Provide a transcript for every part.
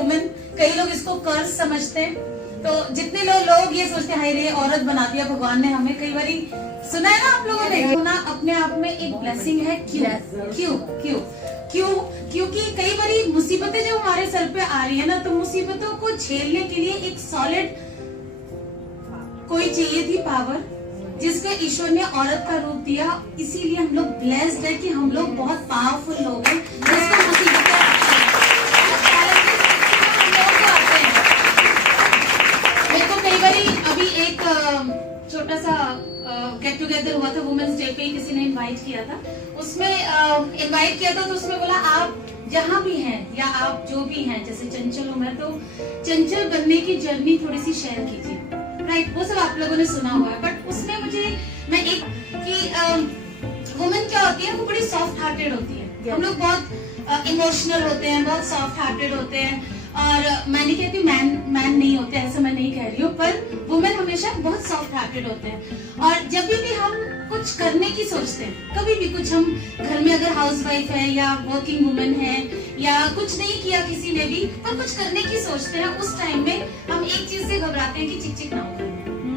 Women, कई लोग इसको कर्ज समझते हैं। तो जितने लोग ये सोचते हैं हाय रे औरत बना दिया भगवान ने हमें, कई बार सुना है ना आप लोगों ने, होना अपने आप में एक ब्लेसिंग है। क्यों? क्योंकि कई बारी मुसीबतें जब हमारे सर पे आ रही है ना, तो मुसीबतों को झेलने के लिए एक सॉलिड कोई चाहिए थी पावर, जिसको ईश्वर ने औरत का रूप दिया। इसीलिए हम लोग ब्लेस्ड है कि हम लोग बहुत पावरफुल लोग हैं, जिसको मुसीबतें मेरे को कई बारी अभी एक छोटा सा गेट टुगेदर हुआ था वुमेन्स डे पे, किसी ने इनवाइट किया था, उसमें इनवाइट किया था तो उसमें बोला आप जहाँ भी हैं या आप जो भी हैं, जैसे चंचल हूँ मैं, तो चंचल बनने की जर्नी थोड़ी सी शेयर कीजिए। राइट, वो सब आप लोगों ने सुना हुआ है, बट उसमें मैं एक कि वुमेन क्या होती है, वो बड़ी सॉफ्ट हार्टेड होती है। हम लोग बहुत इमोशनल होते हैं, बहुत सॉफ्ट हार्टेड होते हैं, और मैं नहीं कहती मैन नहीं होते, ऐसा मैं नहीं कह रही हूँ, पर वुमेन हमेशा बहुत सॉफ्ट हार्टेड होते हैं। और जब भी हम कुछ करने की सोचते हैं, कभी भी कुछ, हम घर में अगर हाउसवाइफ है या वर्किंग वुमेन है या कुछ नहीं किया किसी ने भी, पर कुछ करने की सोचते हैं, उस टाइम में हम एक चीज से घबराते हैं कि चिक चिक ना हो,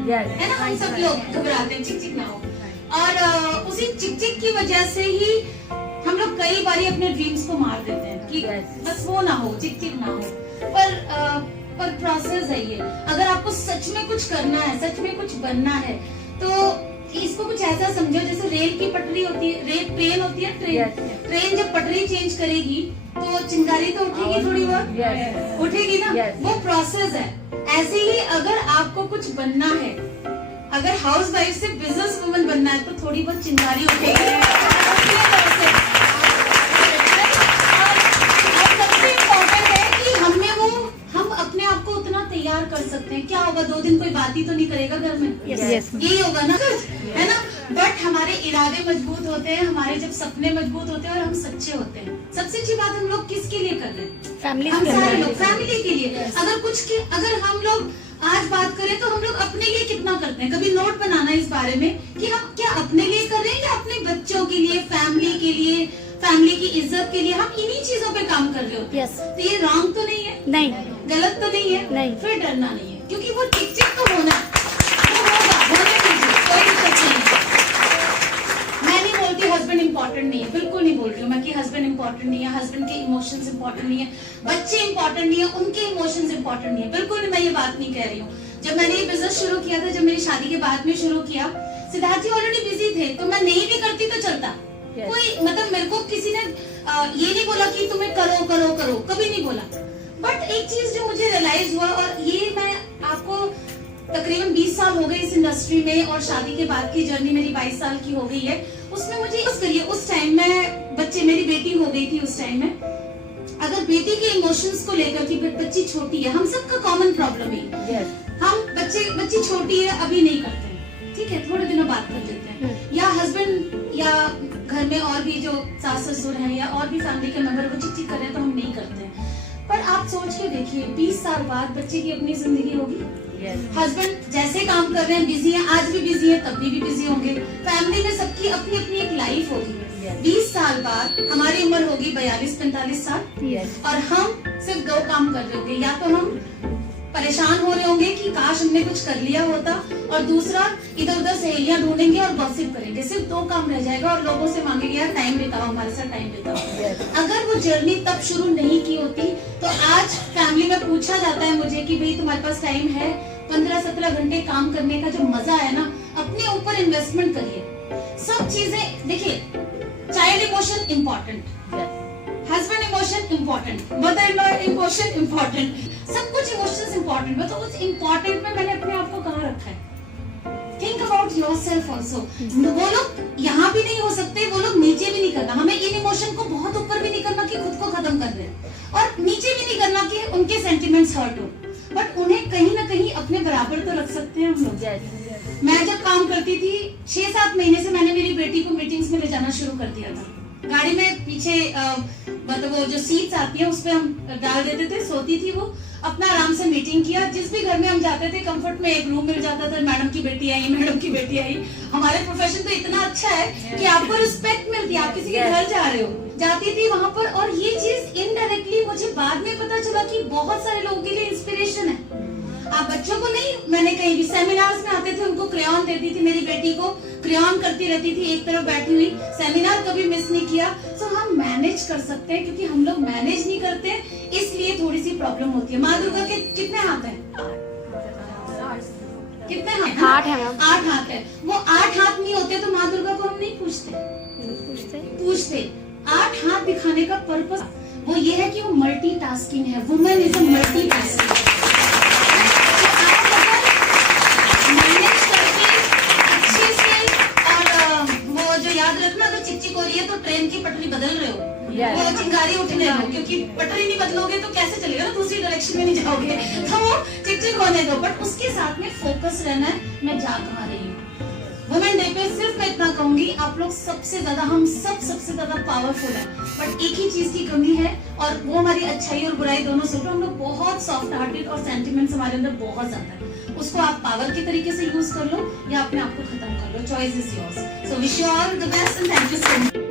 है ना, हम सब लोग घबराते हैं चिक चिक ना हो। और उसी चिक चिक की वजह से ही हम लोग कई बार अपने ड्रीम्स को मार देते हैं कि बस वो ना हो, चिक चिक ना हो। पर प्रोसेस है ये। अगर आपको सच में कुछ करना है, सच में कुछ बनना है, तो इसको कुछ ऐसा समझो जैसे रेल की पटरी होती है, ट्रेन होती है, ट्रेन जब पटरी चेंज करेगी तो चिंगारी तो उठेगी, थोड़ी बहुत उठेगी ना, वो प्रोसेस है। ऐसे ही अगर आपको कुछ बनना है, अगर हाउस वाइफ से बिजनेस वुमन बनना है, तो थोड़ी बहुत चिंगारी उठेगी। तैयार कर सकते हैं, क्या होगा, 2 दिन कोई बात ही तो नहीं करेगा घर में, यही होगा ना, है ना। बट हमारे इरादे मजबूत होते हैं, हमारे जब सपने मजबूत होते हैं और हम सच्चे होते हैं। सबसे अच्छी बात, हम लोग किसके लिए कर रहे हैं, फैमिली, हम सारे लोग फैमिली के लिए। अगर हम लोग आज बात करें तो हम लोग अपने लिए कितना करते हैं, कभी नोट बनाना इस बारे में कि हम क्या अपने लिए कर रहे हैं या अपने बच्चों के लिए, फैमिली के लिए, फैमिली की इज्जत के लिए, हम इन्हीं चीजों पे काम कर रहे होते हैं। तो ये रॉन्ग तो नहीं है, नहीं गलत तो नहीं है, नहीं, फिर डरना नहीं है, क्योंकि वो चिक चिक तो होना, वो होगा, होने दीजिए, कोई दिक्कत नहीं है। मैं नहीं बोलती हस्बैंड इम्पोर्टेंट नहीं है, बिल्कुल नहीं बोल रही हूँ मैं कि हस्बैंड इम्पोर्टेंट नहीं है, हस्बैंड के इमोशंस इम्पोर्टेंट नहीं है, बच्चे इम्पोर्टेंट नहीं है, उनके इमोशंस इम्पोर्टेंट नहीं है, बिल्कुल नहीं, मैं ये बात नहीं कह रही हूँ। जब मैंने ये बिजनेस शुरू किया था, जब मेरी शादी के बाद में शुरू किया, सिद्धार्थ जी ऑलरेडी बिजी थे, तो मैं नहीं भी करती तो चलता, कोई मतलब मेरे को किसी ने ये नहीं बोला कि तुम्हें करो करो करो, कभी नहीं बोला। बट एक चीज जो मुझे रियलाइज हुआ, और ये मैं आपको तकरीबन 20 साल हो गए इस इंडस्ट्री में, और शादी के बाद की जर्नी मेरी 22 साल की हो गई है, उसमें मुझे उस टाइम में मेरी बेटी हो गई थी, उस टाइम में अगर बेटी के इमोशंस को लेकर कि बच्ची छोटी है, हम सबका कॉमन प्रॉब्लम है, हम बच्ची छोटी है अभी नहीं करते, ठीक है, थोड़े दिनों बाद कर लेते हैं, या हस्बैंड या घर में और भी जो सास ससुर हैं या और भी फैमिली के मेंबर वो चिक चिक कर रहे हैं तो हम नहीं करते हैं। पर आप सोच के देखिए, 20 साल बाद बच्चे की अपनी जिंदगी होगी, हस्बैंड जैसे काम कर रहे हैं, बिजी हैं, आज भी बिजी है, तब भी बिजी होंगे, फैमिली में सबकी अपनी अपनी एक लाइफ होगी। 20 साल बाद हमारी उम्र होगी 42-45 साल, और हम सिर्फ 2 काम कर रहे होंगे, या तो हम परेशान हो रहे होंगे कि काश हमने कुछ कर लिया होता, और दूसरा इधर उधर सहेलियां ढूंढेंगे और गॉसिप करेंगे, सिर्फ 2 काम रह जाएगा, और लोगों से मांगेंगे यार टाइम बिताओ, हमारे साथ टाइम बिताओ। अगर वो जर्नी तब शुरू नहीं की होती, तो आज फैमिली में पूछा जाता है मुझे कि भाई तुम्हारे पास टाइम है, 15-17 घंटे काम करने का जो मजा है ना, अपने ऊपर इन्वेस्टमेंट करिए। सब चीजें देखिए, child emotion important, husband emotion important, mother in law emotion important, सब कुछ इमोशंस इम्पोर्टेंट है। तो उस इम्पोर्टेंट में मैंने अपने आप को कहाँ रखा है? Think about yourself also. वो लोग यहाँ भी नहीं हो सकते, वो लोग नीचे भी नहीं करना, हमें इन इमोशन को बहुत ऊपर भी नहीं करना कि खुद को खत्म कर दे, और नीचे भी नहीं करना कि उनके सेंटिमेंट्स हर्ट हो, बट उन्हें कहीं ना कहीं अपने बराबर तो रख सकते हैं हम लोग। मैं जब काम करती थी 6-7 महीने से मैंने मेरी बेटी को मीटिंग्स में ले जाना शुरू कर दिया था। गाड़ी में पीछे मतलब वो जो सीट्स आती है उस पे हम डाल देते थे, सोती थी वो, अपना आराम से मीटिंग किया। जिस भी घर में हम जाते थे कंफर्ट में एक रूम मिल जाता था, मैडम की बेटी आई, मैडम की बेटी आई। हमारे प्रोफेशन तो इतना अच्छा है कि आपको रिस्पेक्ट मिलती है, आप किसी के घर जा रहे हो, जाती थी वहां पर। और ये चीज इनडायरेक्टली मुझे बाद में पता चला कि बहुत सारे लोगों के लिए इंस्पिरेशन है। आप बच्चों को नहीं, मैंने कहीं भी सेमिनार्स में आते थे उनको क्रेयॉन देती थी, मेरी बेटी को क्रेयॉन करती रहती थी एक तरफ बैठी हुई, सेमिनार कभी मिस नहीं किया। तो हम मैनेज कर सकते हैं, क्योंकि हम लोग मैनेज नहीं करते इसलिए थोड़ी सी प्रॉब्लम होती है। माँ दुर्गा के कितने हाथ हैं? कितने हाथ है? 8 हाथ है। वो 8 हाथ नहीं होते तो माँ दुर्गा को हम नहीं पूछते। 8 हाथ दिखाने का पर्पस वो ये है कि वो मल्टीटास्किंग है, वुमेन इज अ मल्टीटास्किंग। याद रखना, अगर चिकचिक हो रही है तो ट्रेन की पटरी बदल रहे हो, वो चिंगारी उठने दो, क्योंकि पटरी नहीं बदलोगे तो कैसे चलेगा ना, दूसरी डायरेक्शन में नहीं जाओगे, तो वो चिकचिक होने दो। बट उसके साथ में फोकस रहना है, मैं जा कहाँ रही हूँ। वुमेन डे पे सिर्फ मैं इतना कहूंगी, आप लोग सबसे ज्यादा, हम सबसे ज्यादा पावरफुल है, बट एक ही चीज की कमी है, और वो हमारी अच्छाई और बुराई दोनों से, हम लोग बहुत सॉफ्ट हार्टेड और सेंटिमेंट्स हमारे अंदर बहुत ज्यादा है। उसको आप पावर के तरीके से यूज कर लो या अपने आप को खत्म कर लो, choice is yours. So wish you all the best and thank you so much.